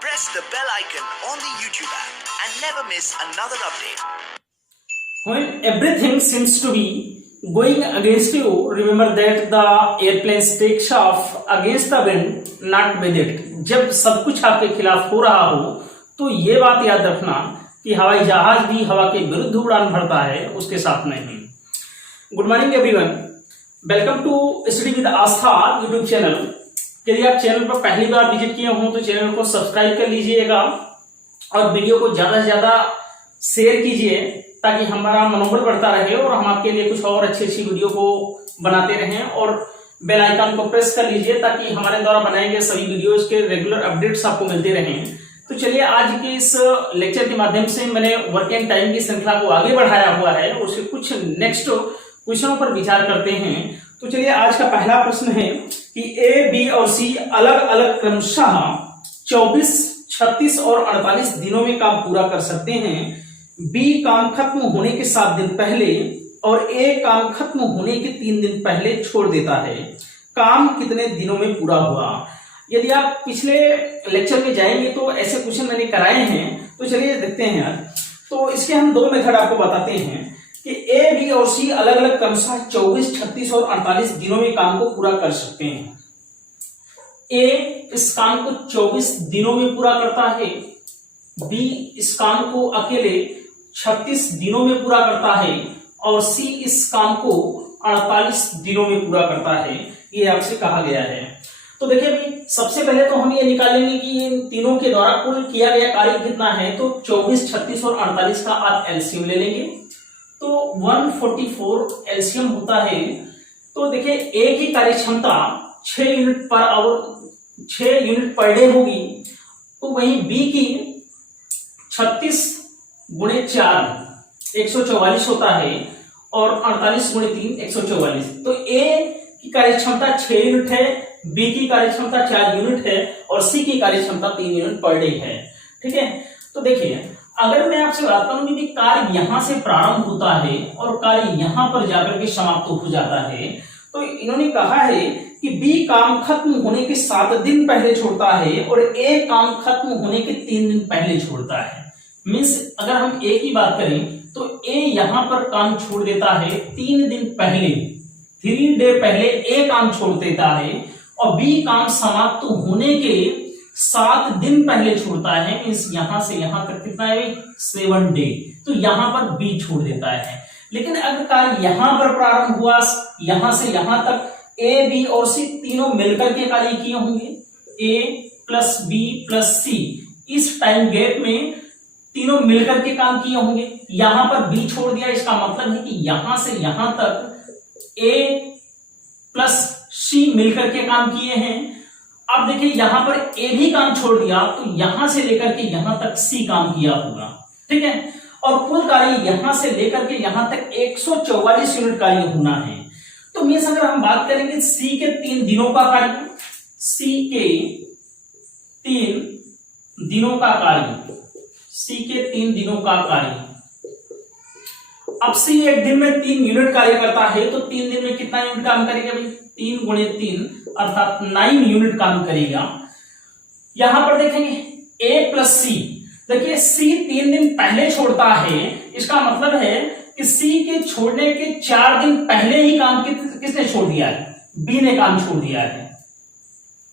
press the bell icon on the YouTube app and never miss another update. When everything seems to be going against you, remember that the airplane takes off against the wind, not with it. जब सब कुछ आपके खिलाफ हो रहा हो तो ये बात याद रखना कि हवाई जहाज भी हवा के विरुद्ध उड़ान भरता है, उसके साथ नहीं। Good morning everyone, welcome to study with Aastha YouTube channel. यदि आप चैनल पर पहली बार विजिट किए हों तो चैनल को सब्सक्राइब कर लीजिएगा और वीडियो को ज्यादा से ज्यादा शेयर कीजिए ताकि हमारा मनोबल बढ़ता रहे और हम आपके लिए कुछ और अच्छी अच्छी वीडियो को बनाते रहें। और बेल आइकन को प्रेस कर लीजिए ताकि हमारे द्वारा बनाए गए सभी वीडियोस के रेगुलर अपडेट्स आपको मिलते रहें। तो चलिए, आज के इस लेक्चर के माध्यम से मैंने वर्क एंड टाइम की श्रृंखला को आगे बढ़ाया हुआ है और उसके कुछ नेक्स्ट क्वेश्चनों पर विचार करते हैं। तो चलिए, आज का पहला प्रश्न है कि ए, बी और सी अलग अलग क्रमशः 24, 36 और 48 दिनों में काम पूरा कर सकते हैं। बी काम खत्म होने के 7 दिन पहले और ए काम खत्म होने के 3 दिन पहले छोड़ देता है। काम कितने दिनों में पूरा हुआ? यदि आप पिछले लेक्चर में जाएंगे तो ऐसे क्वेश्चन मैंने कराए हैं। तो चलिए देखते हैं यार। तो इसके हम दो मेथड आपको बताते हैं कि ए, बी और सी अलग अलग क्रमशः 24, 36 और 48 दिनों में काम को पूरा कर सकते हैं। ए इस काम को 24 दिनों में पूरा करता है, बी इस काम को अकेले 36 दिनों में पूरा करता है और सी इस काम को 48 दिनों में पूरा करता है। ये आपसे कहा गया है। तो देखिए भाई, सबसे पहले तो हम ये निकालेंगे कि इन तीनों के द्वारा कुल किया गया कार्य कितना है। तो 24, 36 और 48 का आप एलसीएम ले लेंगे तो 144 एलसीएम होता है। तो देखिए, ए की कार्य क्षमता 6 unit per hour 6 unit per day होगी। तो वहीं बी की 36 गुणे 4 144 होता है और 48 गुणे 3 144। तो ए की कार्य क्षमता 6 यूनिट है, बी की कार्य क्षमता 4 यूनिट है और सी की कार्य क्षमता 3 यूनिट पर डे है। ठीक है। तो देखिए, अगर मैं आपसे बात करूं कि कार्य यहां से प्रारंभ होता है और कार्य यहां पर जाकर के समाप्त हो जाता है, तो इन्होंने कहा है कि बी काम खत्म होने के 7 दिन पहले छोड़ता है और ए काम खत्म होने के 3 दिन पहले छोड़ता है। मीन्स अगर हम ए की बात करें तो ए यहां पर काम छोड़ देता है 3 दिन पहले, 3 डे पहले ए काम छोड़ देता है और बी काम समाप्त होने के 7 दिन पहले छोड़ता है। मीन्स यहां से यहां तक कितना है, 7 डे। तो यहां पर बी छोड़ देता है। लेकिन अगर कार्य यहां पर प्रारंभ हुआ, यहां से यहां तक ए, बी और सी तीनों मिलकर के कार्य किए होंगे। ए प्लस बी प्लस सी, इस टाइम गैप में तीनों मिलकर के काम किए होंगे। यहां पर बी छोड़ दिया, इसका मतलब है कि यहां से यहां तक ए प्लस सी मिलकर के काम किए हैं। अब देखिए, यहां पर ए भी काम छोड़ दिया तो यहां से लेकर के यहां तक सी काम किया होगा। ठीक है। और कुल कार्य यहां से लेकर के यहां तक 144 यूनिट कार्य होना है। तो मीन्स अगर हम बात करेंगे सी के 3 दिनों का कार्य, सी के 3 दिनों का कार्य, सी के 3 दिनों का कार्य। अब सी एक दिन में 3 यूनिट कार्य करता है तो 3 दिन में कितना यूनिट काम करेगा भाई? 3 गुणे 3 अर्थात 9 यूनिट काम करेगा। यहां पर देखेंगे ए प्लस सी। देखिए, सी 3 दिन पहले छोड़ता है, इसका मतलब है कि सी के छोड़ने के 4 दिन पहले ही काम किसने छोड़ दिया है? बी ने काम छोड़ दिया है।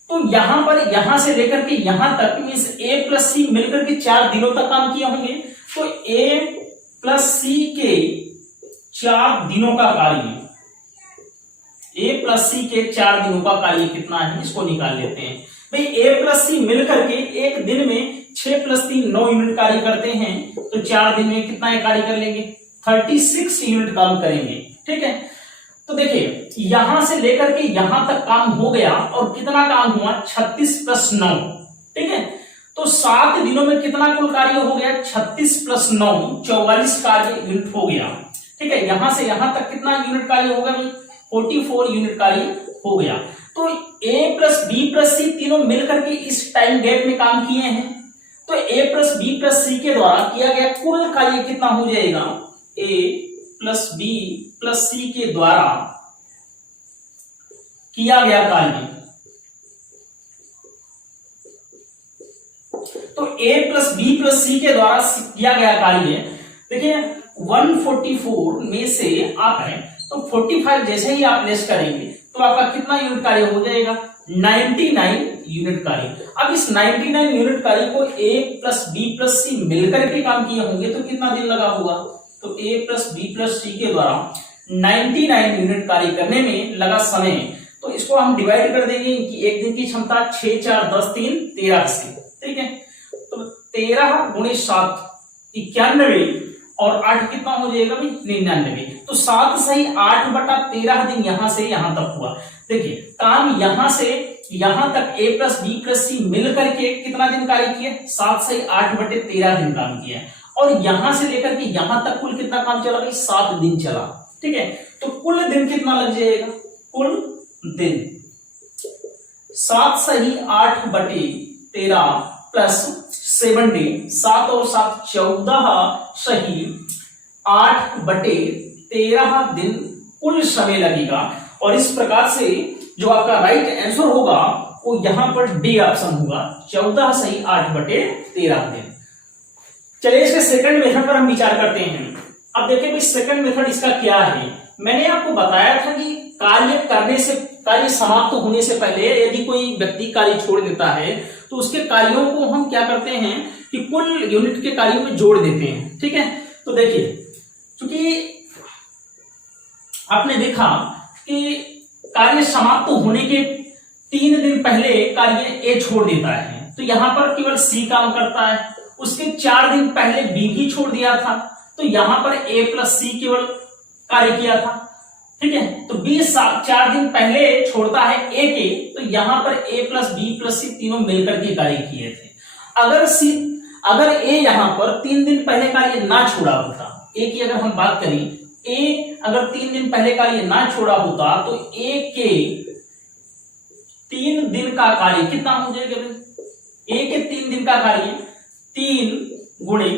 तो यहां पर यहां से लेकर के यहां तक मींस ए प्लस सी मिलकर के 4 दिनों तक काम किए होंगे। तो ए प्लस सी के 4 दिनों का कार्य, ए प्लस सी के 4 दिनों का कार्य कितना है, इसको निकाल लेते हैं। भाई, ए प्लस सी मिलकर के एक दिन में 6 प्लस 3 9 यूनिट कार्य करते हैं। तो 4 दिन में कितना कार्य कर लेंगे? 36 यूनिट काम करेंगे। ठीक है। तो देखिए, यहां से लेकर के यहां तक काम हो गया और कितना काम हुआ? 36 प्लस 9। ठीक है। तो 7 दिनों में कितना कुल कार्य हो गया? 36 प्लस 9 44 कार्य यूनिट हो गया। ठीक है। यहां से यहां तक कितना यूनिट कार्य होगा भाई? 44 यूनिट कार्य हो गया। तो ए प्लस बी प्लस सी तीनों मिलकर के इस टाइम गैप में काम किए हैं। तो ए प्लस बी प्लस सी के द्वारा किया गया कुल कार्य कितना हो जाएगा? ए प्लस बी प्लस सी के द्वारा किया गया कार्य तो A प्लस बी प्लस सी के द्वारा किया गया कार्य, देखिए 144 में से आप हैं तो 45 जैसे ही आप लेस करेंगे तो आपका कितना यूनिट कार्य हो जाएगा, 99 यूनिट कार्य। अब इस 99 यूनिट कार्य को A प्लस बी प्लस सी मिलकर के काम किए होंगे तो कितना दिन लगा होगा, तो A प्लस बी प्लस सी के द्वारा 99 यूनिट कार्य करने में लगा समय, तो इसको हम डिवाइड कर देंगे कि एक दिन की क्षमता 6 4 10 3 13 से, ठीक है। तो 13 गुणे 7 91 और 8 कितना हो जाएगा भाई 99। तो 7 सही 8 बटा 13 दिन यहां से यहां तक हुआ। देखिए काम यहां से यहां तक A प्लस बी प्लस सी मिलकर के कितना दिन कार्य किए, 7 सही 8 बटे 13 दिन काम किया, और यहां से लेकर के यहां तक कुल कितना काम चला भाई 7 दिन चला, ठीक है। तो कुल दिन कितना लग जाएगा, कुल दिन 7 सही 8 बटे 13 प्लस 7 डे, 7 और 7 14 सही 8 बटे 13 दिन कुल समय लगेगा। और इस प्रकार से जो आपका राइट आंसर होगा वो यहां पर डी ऑप्शन होगा, 14 सही 8 बटे 13 दिन। चलिए इसके सेकंड मेथड पर हम विचार करते हैं। अब देखिए भाई सेकंड मेथड इसका क्या है। मैंने आपको बताया था कि कार्य समाप्त होने से पहले यदि कोई व्यक्ति कार्य छोड़ देता है तो उसके कार्यों को हम क्या करते हैं कि कुल यूनिट के कार्यों में जोड़ देते हैं, ठीक है। तो देखिए क्योंकि आपने देखा कि कार्य समाप्त होने के 3 दिन पहले कार्य ए छोड़ देता है तो यहां पर केवल सी काम करता है, उसके 4 दिन पहले बी भी छोड़ दिया था तो यहां पर ए प्लस सी केवल कार्य किया था, ठीक है। तो बी 4 दिन पहले छोड़ता है ए के, तो यहां पर ए प्लस बी प्लस सी तीनों मिलकर के कार्य किए थे। अगर ए यहां पर 3 दिन पहले कार्य ना छोड़ा होता, ए की अगर हम बात करें, ए अगर 3 दिन पहले कार्य ना छोड़ा होता तो ए के 3 दिन का कार्य कितना हो जाएगा, ए के 3 दिन का कार्य 3 गुणे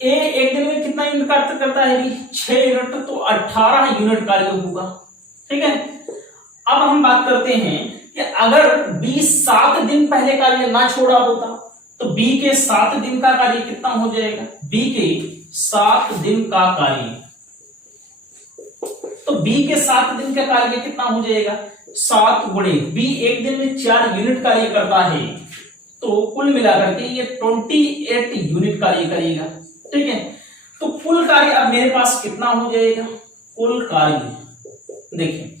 ए एक दिन में कितना यूनिट कार्य करता है, 6 यूनिट, तो 18 यूनिट कार्य होगा, ठीक है। अब हम बात करते हैं कि अगर बी 7 दिन पहले कार्य ना छोड़ा होता तो बी के 7 दिन का कार्य कितना हो जाएगा, बी के 7 दिन का कार्य, तो बी के 7 दिन का कार्य कितना हो जाएगा, 7 गुणे बी एक दिन में 4 यूनिट कार्य करता है तो कुल मिलाकर के ये 28 यूनिट कार्य करेगा, ठीक है। तो कुल कार्य अब मेरे पास कितना हो जाएगा, कुल कार्य देखिए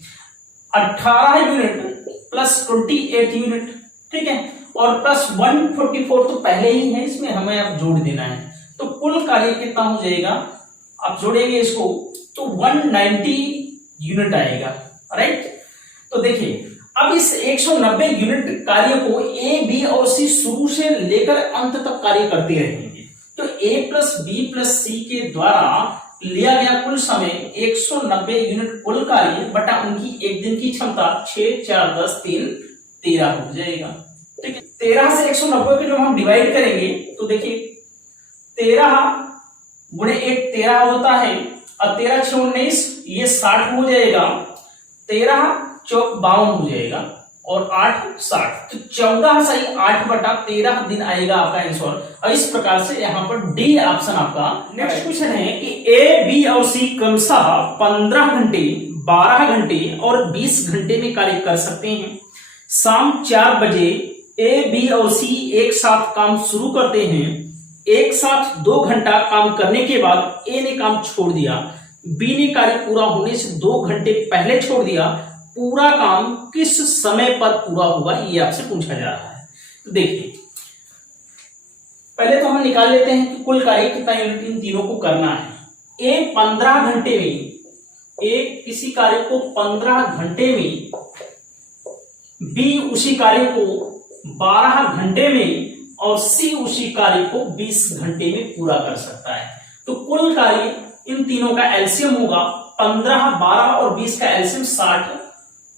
18 यूनिट प्लस 28 यूनिट, ठीक है, और प्लस 144 तो पहले ही है, इसमें हमें अब जोड़ देना है। तो कुल कार्य कितना हो जाएगा, आप जोड़ेंगे इसको तो 190 यूनिट आएगा, राइट। तो देखिए अब इस 190 यूनिट कार्य को ए बी और सी शुरू से लेकर अंत तक कार्य करते रहेंगे। तो ए प्लस बी प्लस सी के द्वारा लिया गया कुल समय 190 यूनिट कुल कार्य बटा उनकी एक दिन की क्षमता 6 4 10 3 13 हो जाएगा, ठीक है। 13 से 190 के जब हम डिवाइड करेंगे तो देखिए 13 गुणे 1 13 होता है, और 13 6 19 ये 60 हो जाएगा, 13 चौक 52 हो जाएगा, और 8 60, तो 14 सही 8 बटा 13 दिन आएगा आपका आंसर। और इस प्रकार से यहाँ पर डी ऑप्शन आपका। नेक्स्ट क्वेश्चन है कि ए बी और सी क्रमशः 15 घंटे 12 घंटे और 20 घंटे में कार्य कर सकते हैं। शाम 4 बजे ए बी और सी एक साथ काम शुरू करते हैं। एक साथ 2 घंटा काम करने के बाद ए ने काम छोड़ दिया, बी ने कार्य पूरा होने से 2 घंटे पहले छोड़ दिया। पूरा काम किस समय पर पूरा होगा, ये आपसे पूछा जा रहा है। तो देखिए पहले तो हम निकाल लेते हैं कि कुल कार्य कितना यूनिट इन तीनों को करना है। ए 15 घंटे में, ए किसी कार्य को 15 घंटे में, बी उसी कार्य को 12 घंटे में, और सी उसी कार्य को 20 घंटे में पूरा कर सकता है। तो कुल कार्य इन तीनों का एलसीएम होगा 15, 12 और 20 का एलसीएम 60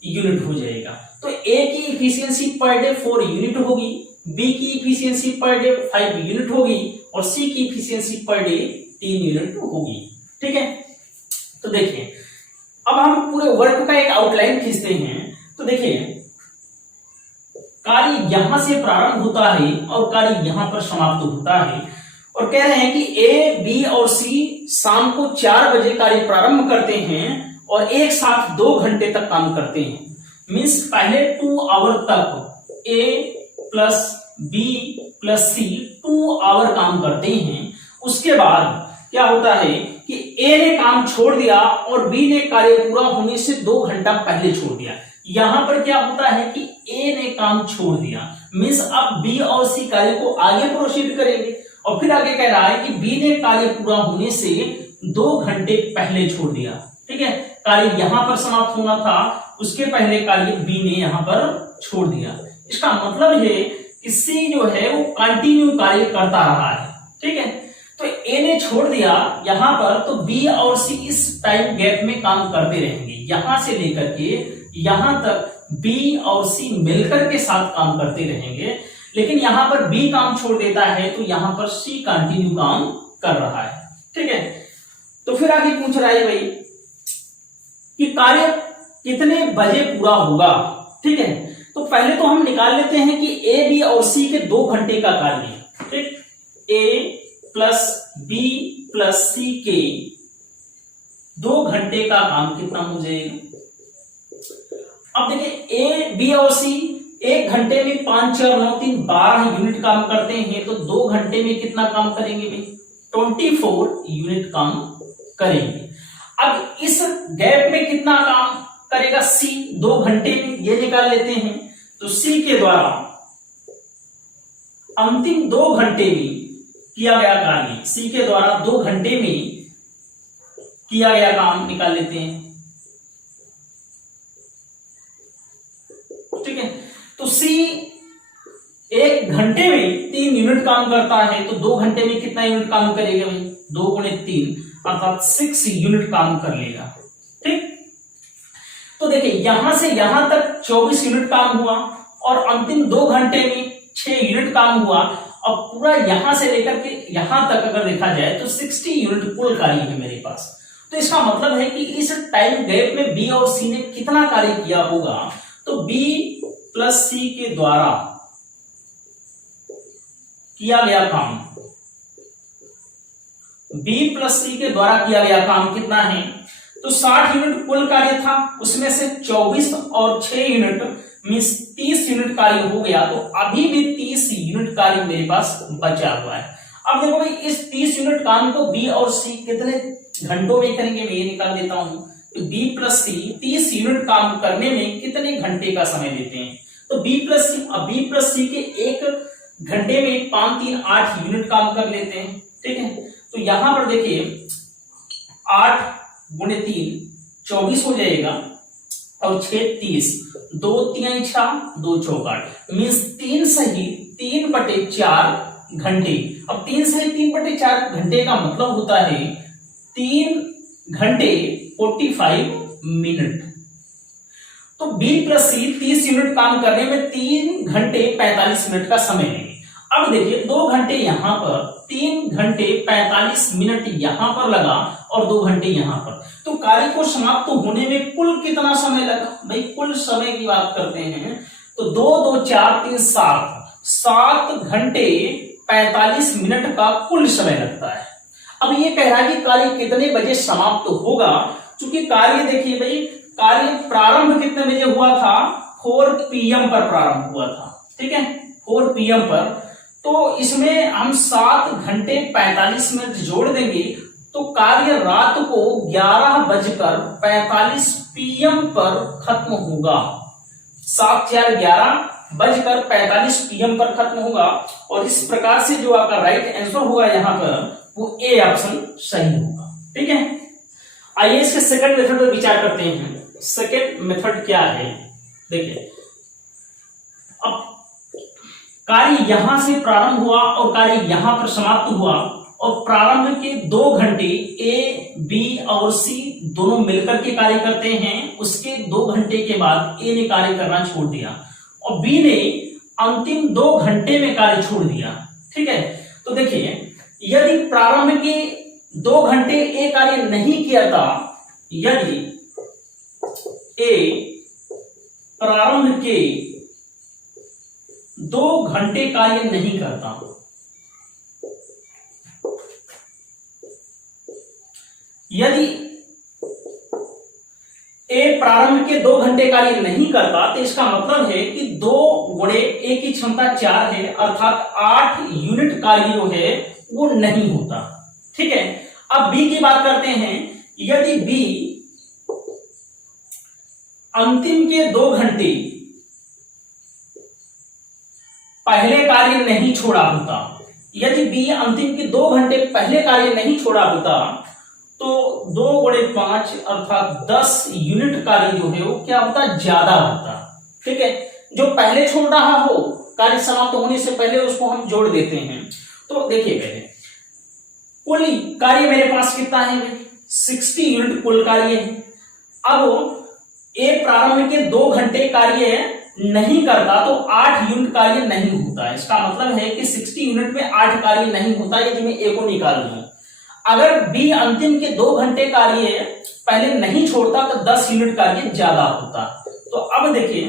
यूनिट हो जाएगा। तो ए की इफिशियंसी पर डे 4 यूनिट होगी, बी की इफिशियंसी पर डे 5 यूनिट होगी, और सी की इफिशियंसी पर डे 3 यूनिट होगी, ठीक है। तो देखिए अब हम पूरे वर्क का एक आउटलाइन खींचते हैं। तो देखिए कार्य यहां से प्रारंभ होता है और कार्य यहां पर समाप्त होता है। और कह रहे हैं कि ए, बी और सी शाम को 4 बजे कार्य प्रारंभ करते हैं और एक साथ 2 घंटे तक काम करते हैं। मीन्स पहले 2 आवर तक A plus B plus C 2 hour काम करते हैं। उसके बाद क्या होता है कि ए ने काम छोड़ दिया और बी ने कार्य पूरा होने से 2 घंटा पहले छोड़ दिया। यहां पर क्या होता है कि ए ने काम छोड़ दिया, मीन्स अब बी और सी कार्य को आगे प्रोसीड करेंगे। और फिर आगे कह रहा है कि बी ने कार्य पूरा होने से 2 घंटे पहले छोड़ दिया। ठीक है, कार्य यहां पर समाप्त होना था, उसके पहले कार्य बी ने यहां पर छोड़ दिया। इसका मतलब है कि सी जो है वो कंटिन्यू कार्य करता रहा है। ठीक है, तो ए ने छोड़ दिया यहां पर, तो बी और सी इस टाइम गैप में काम करते रहेंगे। यहां से लेकर के यहां तक बी और सी मिलकर के साथ काम करते रहेंगे। लेकिन यहां पर बी काम छोड़ देता है तो यहां पर सी कंटिन्यू काम कर रहा है। ठीक है, तो फिर आगे पूछ रहा है भाई कि कार्य कितने बजे पूरा होगा। ठीक है, तो पहले तो हम निकाल लेते हैं कि ए, बी और सी के 2 घंटे का कार्य है। ठीक, ए प्लस बी प्लस सी के 2 घंटे का काम कितना हो जाएगा। अब देखिए ए, बी और सी 1 घंटे में 5, 4, 9, 3, 12 यूनिट काम करते हैं, तो 2 घंटे में कितना काम करेंगे भाई, 24 यूनिट काम करेंगे। अब इस गैप में कितना काम करेगा सी 2 घंटे में, ये निकाल लेते हैं। तो सी के द्वारा अंतिम 2 घंटे में किया गया कार्य, सी के द्वारा 2 घंटे में किया गया काम निकाल लेते हैं। ठीक है, तो सी 1 घंटे में 3 यूनिट काम करता है, तो 2 घंटे में कितना यूनिट काम करेगा भाई, 2 गुणे 3 अर्थात 6 यूनिट काम कर लेगा। ठीक, तो देखिए यहां से यहां तक 24 यूनिट काम हुआ और अंतिम 2 घंटे में 6 यूनिट काम हुआ। अब पूरा यहां से लेकर के यहां तक अगर देखा जाए तो 60 यूनिट कुल कार्य है मेरे पास। तो इसका मतलब है कि इस टाइम गैप में बी और सी ने कितना कार्य किया होगा, तो बी प्लस सी के द्वारा किया गया काम, बी प्लस सी के द्वारा किया गया काम कितना है, तो 60 यूनिट कुल कार्य था, उसमें से 24 और 6 यूनिट मीन्स 30 यूनिट कार्य हो गया। तो अभी भी 30 यूनिट कार्य मेरे पास बचा हुआ है। अब देखो भाई इस 30 यूनिट काम को बी और सी कितने घंटों में करेंगे, मैं ये निकाल देता हूं। तो बी प्लस सी 30 यूनिट काम करने में कितने घंटे का समय लेते हैं, तो बी प्लस सी के 1 घंटे में 5, 3, 8 यूनिट काम कर लेते हैं। ठीक है, तो यहां पर देखिए 8 गुणे 3 24 हो जाएगा और 6 30, 2 3 6 2 4 मीन्स 3 सही 3/4 घंटे। अब 3 सही 3/4 घंटे का मतलब होता है 3 घंटे 45 मिनट। तो बी प्लस सी 30 यूनिट काम करने में 3 घंटे 45 मिनट का समय लेंगे। अब देखिए 2 घंटे यहां पर, 3 घंटे 45 मिनट यहां पर लगा और 2 घंटे यहां पर, तो कार्य को समाप्त होने में कुल कितना समय लगा भाई, कुल समय की बात करते हैं तो 2 2 4 3 7 घंटे 45 मिनट का कुल समय लगता है। अब ये कह रहा है कि कार्य कितने बजे समाप्त होगा, क्योंकि कार्य देखिए भाई कार्य प्रारंभ कितने बजे हुआ था, 4 PM पर प्रारंभ हुआ था। ठीक है, 4 PM पर, तो इसमें हम 7 घंटे 45 मिनट जोड़ देंगे तो कार्य रात को 11:45 PM पर खत्म होगा। 7 4 11:45 PM पर खत्म होगा। और इस प्रकार से जो आपका राइट आंसर होगा यहाँ पर वो ए ऑप्शन सही होगा। ठीक है, आइए इसके सेकंड मेथड पर विचार करते हैं। सेकंड मेथड क्या है, देखिए अब कार्य यहां से प्रारंभ हुआ और कार्य यहां पर समाप्त हुआ और प्रारंभ के 2 घंटे ए बी और सी दोनों मिलकर के कार्य करते हैं। उसके 2 घंटे के बाद ए ने कार्य करना छोड़ दिया और बी ने अंतिम 2 घंटे में कार्य छोड़ दिया। ठीक है, तो देखिए यदि प्रारंभ के 2 घंटे ए कार्य नहीं किया था, यदि ए प्रारंभ के 2 घंटे कार्य नहीं करता, यदि ए प्रारंभ के 2 घंटे कार्य नहीं करता तो इसका मतलब है कि 2 गुणे ए की क्षमता 4 है, अर्थात 8 यूनिट कार्य जो है वो नहीं होता। ठीक है, अब बी की बात करते हैं। यदि बी अंतिम के 2 घंटे पहले कार्य नहीं छोड़ा होता, यदि बी अंतिम के 2 घंटे पहले कार्य नहीं छोड़ा होता तो 2 गुणे 5 अर्थात 10 यूनिट कार्य जो है वो क्या होता, ज्यादा होता। ठीक है, जो पहले छोड़ रहा हो कार्य समाप्त होने से पहले उसको हम जोड़ देते हैं। तो देखिए पहले कुल कार्य मेरे पास कितना है, 60 यूनिट कुल कार्य है। अब ए प्रारंभ के 2 घंटे कार्य नहीं करता तो 8 यूनिट कार्य नहीं होता। इसका मतलब है कि 60 यूनिट में 8 कार्य नहीं होता यदि मैं ए को निकाल दूं। अगर बी अंतिम के 2 घंटे कार्य पहले नहीं छोड़ता तो 10 यूनिट कार्य ज्यादा होता। तो अब देखिए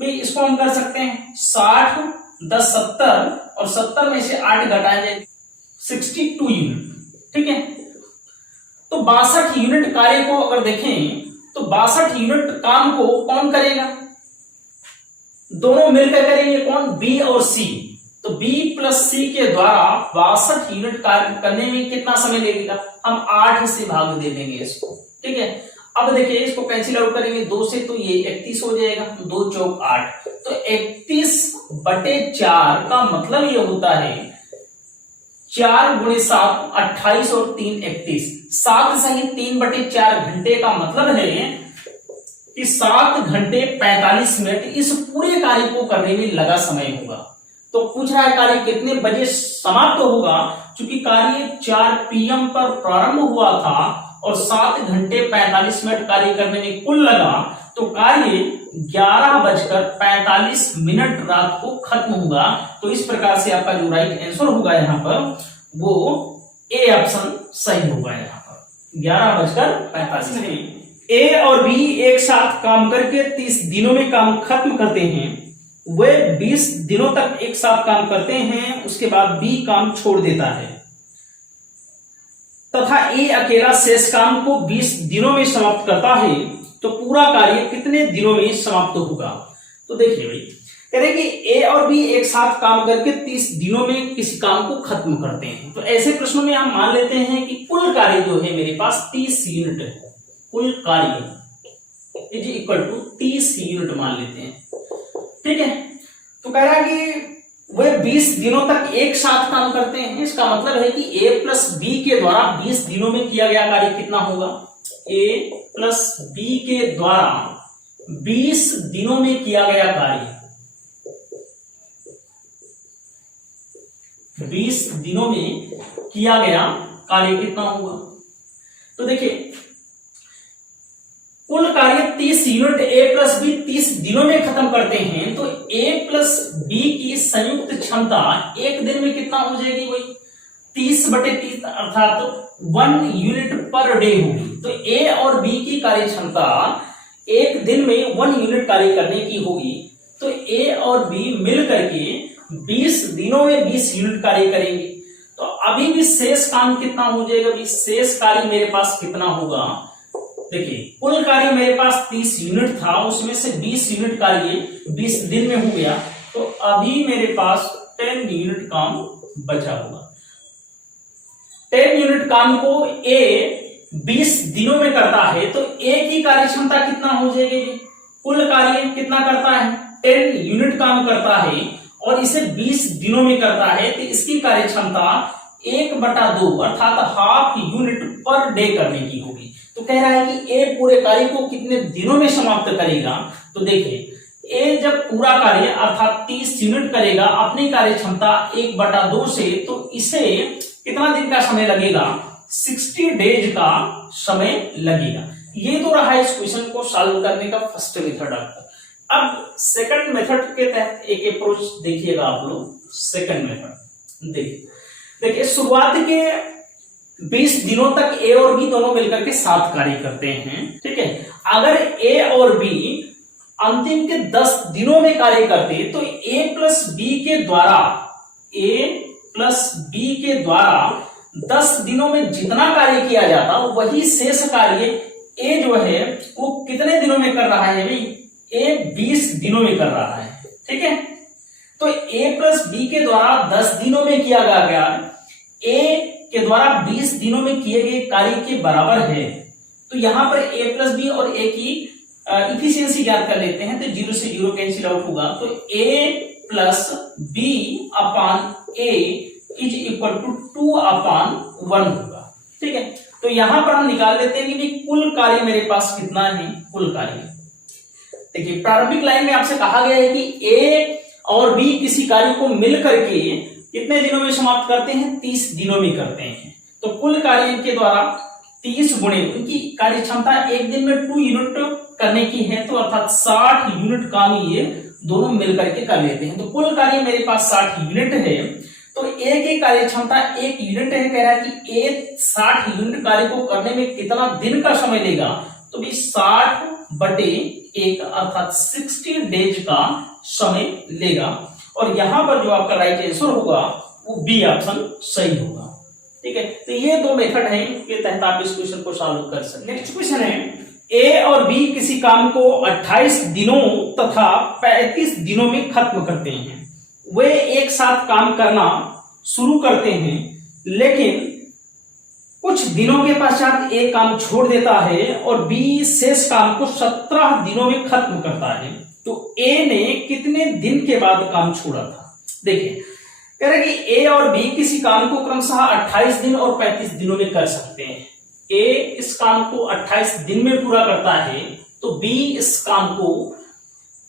भाई इसको हम कर सकते हैं 60, 10 70 और 70 में से 8 घटाए जाए 62 यूनिट। ठीक है, तो 62 यूनिट कार्य को अगर देखें तो 62 यूनिट काम को कौन करेगा, दोनों मिलकर करेंगे। कौन, बी और सी। तो B प्लस सी के द्वारा 62 यूनिट कार्य करने में कितना समय लगेगा, हम 8 से भाग दे देंगे इसको। ठीक है, अब देखिए इसको कैंसिल आउट करेंगे 2 से तो ये 31 हो जाएगा, 2 चौक 8, तो 31/4 का मतलब ये होता है 4 गुणे 7 28 और 3 31, 7 सही 3/4 घंटे का मतलब है कि 7 घंटे 45 मिनट इस पूरे कार्य को करने में लगा समय होगा। तो पूछ रहा है कार्य कितने बजे समाप्त होगा, क्योंकि कार्य 4 PM पर प्रारंभ हुआ था और 7 घंटे 45 मिनट कार्य करने में कुल लगा, तो कार्य 11:45 रात को खत्म होगा। तो इस प्रकार से आपका जो राइट आंसर होगा यहाँ पर वो ए ऑप्शन सही होगा। यहाँ पर 11:45। ए और बी एक साथ काम करके 30 दिनों में काम खत्म करते हैं, वे 20 दिनों तक एक साथ काम करते हैं, उसके बाद बी काम छोड़ देता है तथा ए अकेला शेष काम को 20 दिनों में समाप्त करता है, तो पूरा कार्य कितने दिनों में समाप्त होगा। तो देखिए भाई कह रहे कि ए और बी एक साथ काम करके 30 दिनों में किसी काम को खत्म करते हैं। तो ऐसे प्रश्नों में हम मान लेते हैं कि कुल कार्य जो है मेरे पास 30 यूनिट है, कुल कार्य इज इक्वल टू 30 यूनिट मान लेते हैं। ठीक है, तो कह रहा है कि वे 20 दिनों तक एक साथ काम करते हैं। इसका मतलब है कि ए प्लस बी के द्वारा 20 दिनों में किया गया कार्य कितना होगा, ए प्लस बी के द्वारा 20 दिनों में किया गया कार्य 20 दिनों में किया गया कार्य कितना होगा। तो देखिए कुल कार्य 30 यूनिट ए प्लस बी 30 दिनों में खत्म करते हैं, तो ए प्लस बी की संयुक्त क्षमता एक दिन में कितना हो जाएगी भाई, 30/30 अर्थात 1 यूनिट पर डे होगी। तो ए और बी की कार्य क्षमता एक दिन में 1 यूनिट कार्य करने की होगी। तो ए और बी मिल करके 20 दिनों में 20 यूनिट कार्य करेंगे। तो अभी भी शेष काम कितना हो जाएगा, भी शेष कार्य मेरे पास कितना होगा। देखिए कुल कार्य मेरे पास 30 यूनिट था, उसमें से 20 यूनिट कार्य 20 दिन में हो गया, तो अभी मेरे पास 10 यूनिट काम बचा होगा। 10 यूनिट काम को ए 20 दिनों में करता है, तो ए की कार्य क्षमता कितना हो जाएगी, कुल कार्य कितना करता है 10 यूनिट काम करता है और इसे 20 दिनों में करता है, तो इसकी कार्य क्षमता 1/2 अर्थात हाफ यूनिट पर डे करने की होगी। तो कह रहा है कि ए पूरे कार्य को कितने दिनों में समाप्त करेगा। तो देखिए ए जब पूरा कार्य अर्थात 30 यूनिट करेगा अपनी कार्य क्षमता 1/2 से, तो इसे कितना दिन का समय लगेगा, 60 डेज का समय लगेगा। ये तो रहा इस क्वेश्चन को सॉल्व करने का फर्स्ट मेथड। अब सेकंड मेथड के तहत एक अप्रोच देखिएगा आप लोग। सेकंड मेथड देखिए शुरुआत के 20 दिनों तक ए और बी दोनों मिलकर के साथ कार्य करते हैं। ठीक है, अगर ए और बी अंतिम के 10 दिनों में कार्य करते तो a प्लस बी के द्वारा 10 दिनों में जितना कार्य किया जाता वही शेष कार्य a जो है वो कितने दिनों में कर रहा है भाई? a 20 दिनों में कर रहा है। ठीक है, तो a प्लस बी के द्वारा 10 दिनों में किया गया a के द्वारा 20 दिनों में किए गए कार्य के बराबर है। तो यहां पर a प्लस बी और a की इफिशियंसी ज्ञात कर लेते हैं। तो 0 से 0 कैंसिल आउट होगा, तो a plus B upon a is equal to 2/1 होगा। ठीक है, तो यहां पर हम निकाल लेते हैं कि कुल कार्य मेरे पास कितना है। कुल कार्य देखिए, प्रारंभिक लाइन में आपसे कहा गया है कि a और b किसी कार्य को मिल करके कितने दिनों में समाप्त करते हैं? 30 दिनों में करते हैं। तो कुल कार्य के द्वारा 30 गुणे उनकी कार्य क्षमता एक दिन में 2 यूनिट करने की है, तो अर्थात 60 यूनिट काम ये दोनों मिलकर के कर लेते हैं। तो कुल कार्य मेरे पास 60 यूनिट है। तो एक ही कार्य क्षमता 1 यूनिट है। कह रहा है कि एक 60 यूनिट कार्य को करने में कितना दिन का समय लेगा? तो भी 60/1 अर्थात 60 डेज का समय लेगा। और यहां पर जो आपका राइट आंसर होगा वो बी ऑप्शन सही होगा। ठीक है, तो ये दो मेथड हैं के तहत आप इस क्वेश्चन को सॉल्व कर सकते हैं। नेक्स्ट क्वेश्चन है, ए और बी किसी काम को 28 दिनों तथा 35 दिनों में खत्म करते हैं। वे एक साथ काम करना शुरू करते हैं, लेकिन कुछ दिनों के पश्चात ए काम छोड़ देता है और बी शेष काम को 17 दिनों में खत्म करता है। तो ए ने कितने दिन के बाद काम छोड़ा था? देखिए, कह रहे कि ए और बी किसी काम को क्रमशः 28 दिन और 35 दिनों में कर सकते हैं। ए इस काम को 28 दिन में पूरा करता है, तो बी इस काम को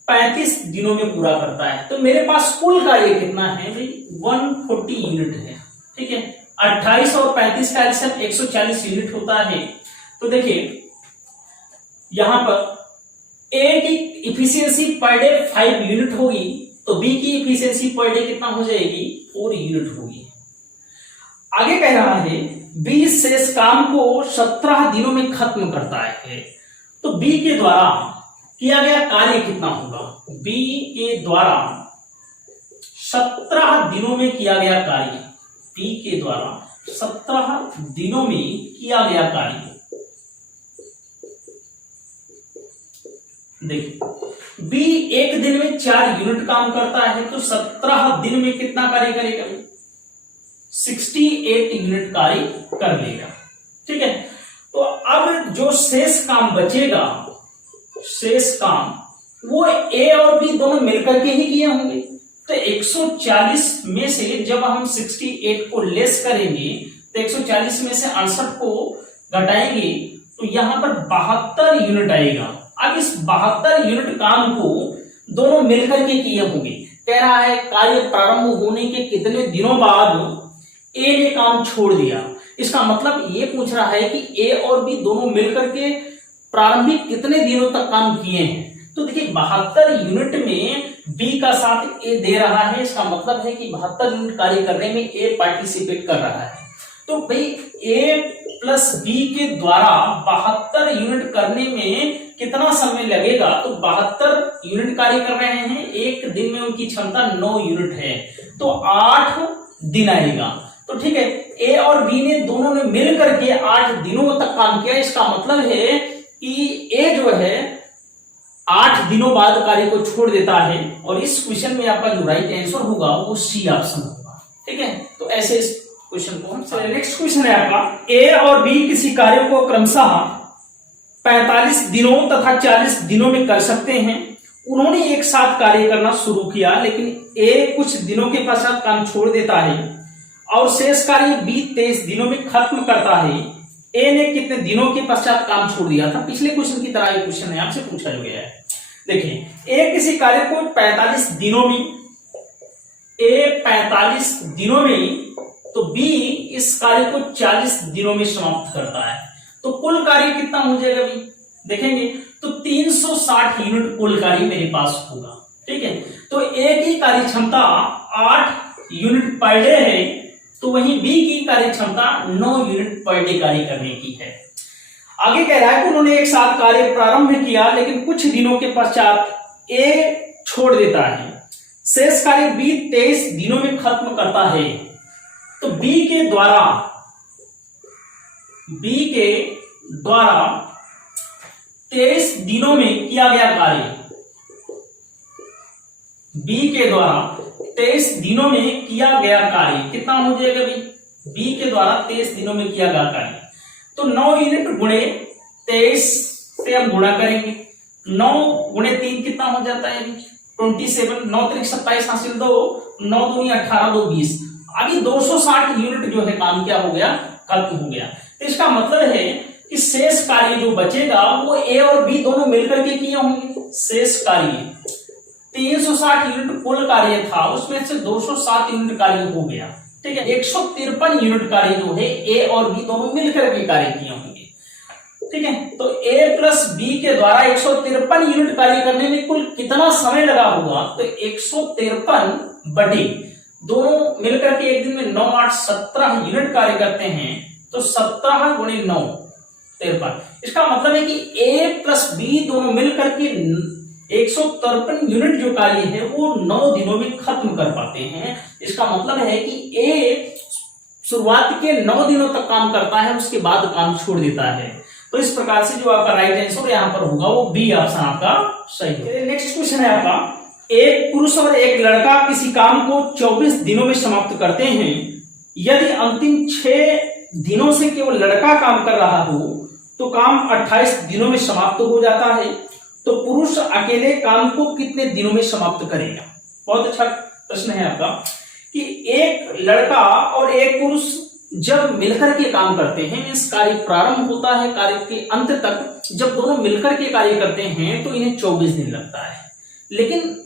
35 दिनों में पूरा करता है। तो मेरे पास कुल कार्य कितना है भाई? 140 यूनिट है। ठीक है, 28 और 35 का एलसीएम 140 यूनिट होता है। तो देखिए, यहां पर ए की इफिशियंसी पर डे 5 यूनिट होगी, तो बी की इफिशियंसी पर डे कितना हो जाएगी? 4 यूनिट होगी। आगे कह रहा है बी शेष काम को 17 दिनों में खत्म करता है। तो बी के द्वारा किया गया कार्य कितना होगा? बी के द्वारा 17 दिनों में किया गया कार्य, बी के द्वारा 17 दिनों में किया गया कार्य। देखिए, बी एक दिन में 4 यूनिट काम करता है, तो 17 दिन में कितना कार्य करेगा? 68 यूनिट कार्य कर लेगा। ठीक है, तो अब जो शेष काम बचेगा, शेष काम वो ए और बी दोनों मिलकर के ही किए होंगे। तो 140 में से जब हम 68 को लेस करेंगे, तो 140 में से 68 को घटाएंगे, तो यहां पर 72 यूनिट आएगा। अब इस 72 यूनिट काम को दोनों मिलकर के किए होंगे। कह रहा है कार्य प्रारंभ होने के कितने दिनों बाद ए ने काम छोड़ दिया। इसका मतलब ये पूछ रहा है कि ए और बी दोनों मिलकर के प्रारंभिक कितने दिनों तक काम किए हैं। तो देखिए, 72 यूनिट में बी का साथ ए दे रहा है। इसका मतलब है कि 72 यूनिट कार्य करने में ए पार्टिसिपेट कर रहा है। तो भाई ए प्लस बी के द्वारा 72 यूनिट करने में कितना समय लगेगा? तो 72 यूनिट कार्य कर रहे हैं, एक दिन में उनकी क्षमता 9 यूनिट है, तो 8 दिन आएगा। तो ठीक है, ए और बी ने दोनों ने मिल करके 8 दिनों तक काम किया। इसका मतलब है कि ए जो है 8 दिनों बाद कार्य को छोड़ देता है, और इस क्वेश्चन में आपका जो राइट आंसर होगा वो सी ऑप्शन होगा। ठीक है, तो ऐसे इस क्वेश्चन को हम नेक्स्ट क्वेश्चन है आपका, ए और बी किसी कार्य को क्रमशः 45 दिनों तथा 40 दिनों में कर सकते हैं। उन्होंने एक साथ कार्य करना शुरू किया, लेकिन ए कुछ दिनों के पश्चात काम छोड़ देता है और शेष कार्य बी 23 दिनों में खत्म करता है। ए ने कितने दिनों के पश्चात काम छोड़ दिया था? पिछले क्वेश्चन की तरह ये क्वेश्चन है, आपसे पूछा गया है। देखिए, ए किसी कार्य को 45 दिनों में, ए 45 दिनों में, तो बी इस कार्य को 40 दिनों में समाप्त करता है। तो कुल कार्य कितना हो जाएगा भी देखेंगे, तो 360 यूनिट कुल कार्य मेरे पास होगा। ठीक है, तो ए की कार्य क्षमता 8 यूनिट पर डे है, तो वहीं बी की कार्य क्षमता 9 यूनिट पर डे कार्य करने की है। आगे कह रहा है कि उन्होंने एक साथ कार्य प्रारंभ किया, लेकिन कुछ दिनों के पश्चात ए छोड़ देता है, शेष कार्य बी 23 दिनों में खत्म करता है, तो बी के द्वारा 23 दिनों में किया गया कार्य, बी के द्वारा 23 दिनों में किया गया कार्य कितना हो जाएगा भाई? बी के द्वारा 23 दिनों में किया गया कार्य, तो 9 यूनिट गुणे 23 से हम गुणा करेंगे। 9 गुणे 3 कितना हो जाता है? 27। 9 3 27 हासिल 2, 9 दूनी 18, 2 20। अभी 260 यूनिट जो है काम क्या हो गया? खत्म हो गया। तो इसका मतलब है कि शेष कार्य जो बचेगा वो ए और बी दोनों मिलकर के किए होंगे। शेष कार्य 360 यूनिट कुल कार्य था, उसमें से 260 यूनिट कार्य हो गया, ठीक है। 153 यूनिट कार्य जो है ए और बी दोनों मिलकर के कार्य किए होंगे, ठीक है। तो ए प्लस बी के द्वारा 153 यूनिट कार्य करने में कुल कितना समय लगा होगा? तो 153 बटे दोनों मिलकर के एक दिन में 9 8 17 यूनिट कार्य करते हैं, तो 17 गुणे 9 53। इसका मतलब है कि ए प्लस बी दोनों मिलकर के 153 यूनिट जो कार्य है वो 9 दिनों में खत्म कर पाते हैं। इसका मतलब है कि ए शुरुआत के 9 दिनों तक काम करता है, उसके बाद काम छोड़ देता है। तो इस प्रकार से जो आपका राइट आंसर यहाँ पर होगा वो बी ऑप्शन आपका सही है। नेक्स्ट क्वेश्चन है आपका, एक पुरुष और एक लड़का किसी काम को 24 दिनों में समाप्त करते हैं। यदि अंतिम 6 दिनों से केवल लड़का काम कर रहा हो तो काम 28 दिनों में समाप्त हो जाता है, तो पुरुष अकेले काम को कितने दिनों में समाप्त करेगा? बहुत अच्छा प्रश्न है आपका कि एक लड़का और एक पुरुष जब मिलकर के काम करते हैं, मीन्स कार्य प्रारंभ होता है कार्य के अंत तक, जब दोनों मिलकर के कार्य करते हैं तो इन्हें 24 दिन लगता है। लेकिन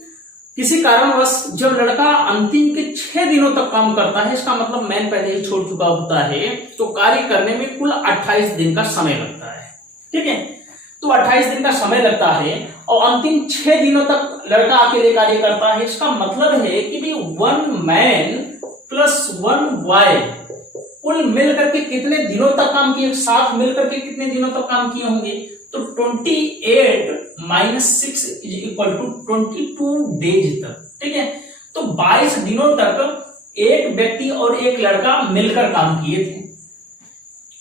किसी कारणवश जब लड़का अंतिम के 6 दिनों तक काम करता है, इसका मतलब मैन पहले ही छोड़ चुका होता है, तो कार्य करने में कुल 28 दिन का समय लगता है, ठीक है। तो 28 दिन का समय लगता है और अंतिम 6 दिनों तक लड़का अकेले कार्य करता है। इसका मतलब है कि भी 1 मैन प्लस 1 बॉय कुल मिलकर के कितने दिनों तक काम किए? साथ मिलकर के कितने दिनों तक काम किए होंगे? तो 28 minus 6 is equal to 22 days तक, ठीक है। तो 22 दिनों तक एक व्यक्ति और एक लड़का मिलकर काम किए थे।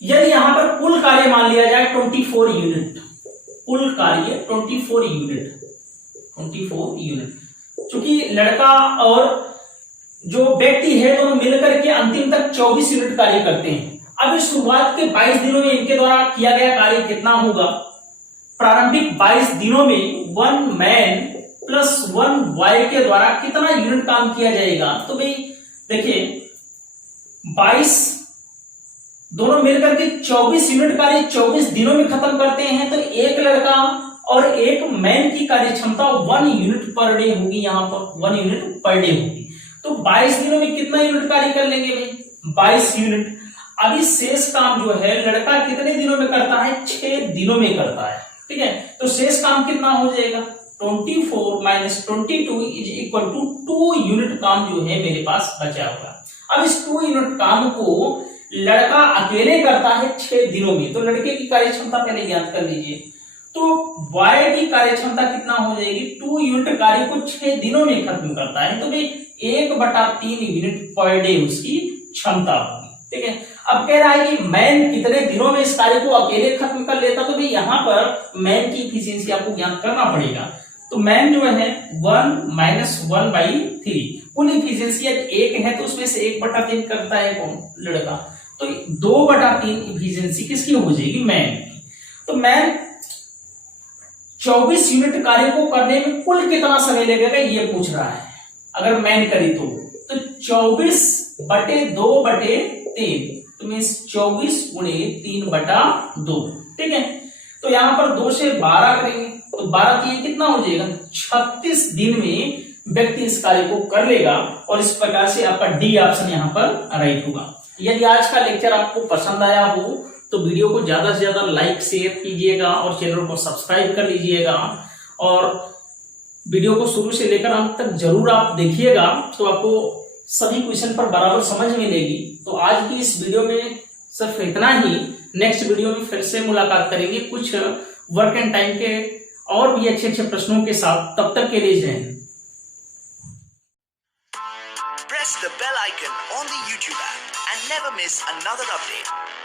यदि यहां पर कुल कार्य मान लिया जाए 24 यूनिट, कुल कार्य 24 यूनिट, चूंकि लड़का और जो व्यक्ति है दोनों मिलकर के अंतिम तक 24 यूनिट कार्य करते हैं। अब इस शुरुआत के 22 दिनों में इनके द्वारा किया गया कार्य कितना होगा? प्रारंभिक 22 दिनों में 1 मैन प्लस 1 बॉय के द्वारा कितना यूनिट काम किया जाएगा? तो भाई देखिए 22 दोनों मिलकर के 24 यूनिट कार्य 24 दिनों में खत्म करते हैं, तो एक लड़का और एक मैन की कार्य क्षमता 1 यूनिट पर डे होगी, यहां पर 1 यूनिट पर डे होगी। तो 22 दिनों में कितना यूनिट कार्य कर लेंगे भाई? 22 यूनिट। अभी शेष काम जो है लड़का कितने दिनों में करता है? 6 दिनों में करता है, ठीक है। तो शेष काम कितना हो जाएगा? 24 minus 22 is equal to 2 unit काम जो है मेरे पास बचा होगा। अब इस 2 यूनिट काम को लड़का अकेले करता है 6 दिनों में, तो लड़के की कार्य क्षमता पहले ज्ञात कर लीजिए। तो बॉय की कार्य क्षमता कितना हो जाएगी? 2 यूनिट कार्य को 6 दिनों में खत्म करता है, तो भाई 1/3 यूनिट पर डे उसकी क्षमता होगी, ठीक है। अब कह रहा है कि मैन कितने दिनों में इस कार्य को अकेले खत्म कर लेता, तो भाई यहाँ पर मैन की इफिशियंसी आपको ज्ञात करना पड़ेगा। तो मैन जो है 1 माइनस 1/3, कुल इफिशियंसी 1 है तो उसमें से 1/3 करता है कौन? लड़का। तो 2/3 इफिशियंसी किसकी हो जाएगी? मैन की। तो मैन 24 यूनिट कार्य को करने में कुल कितना समय लगेगा ये पूछ रहा है। अगर मैन करी तो 24/2/3, तो मीन्स 24 गुणे 3/2, ठीक है। तो यहां पर 2 से 12 करेंगे तो 12 की कितना हो जाएगा? 36 दिन में व्यक्ति इस कार्य को कर लेगा, और इस प्रकार से आपका डी ऑप्शन यहां पर राइट होगा। यदि आज का लेक्चर आपको पसंद आया हो तो वीडियो को ज्यादा से ज्यादा लाइक शेयर कीजिएगा और चैनल को सब्सक्राइब कर लीजिएगा, और वीडियो को शुरू से लेकर अंत तक जरूर आप देखिएगा, तो आपको सभी क्वेश्चन पर बराबर समझ मिलेगी। तो आज की इस वीडियो में सिर्फ इतना ही। नेक्स्ट वीडियो में फिर से मुलाकात करेंगे कुछ वर्क एंड टाइम के और भी अच्छे अच्छे प्रश्नों के साथ। तब तक के लिए जय Hind. Press the bell icon on the YouTube app and never miss another update.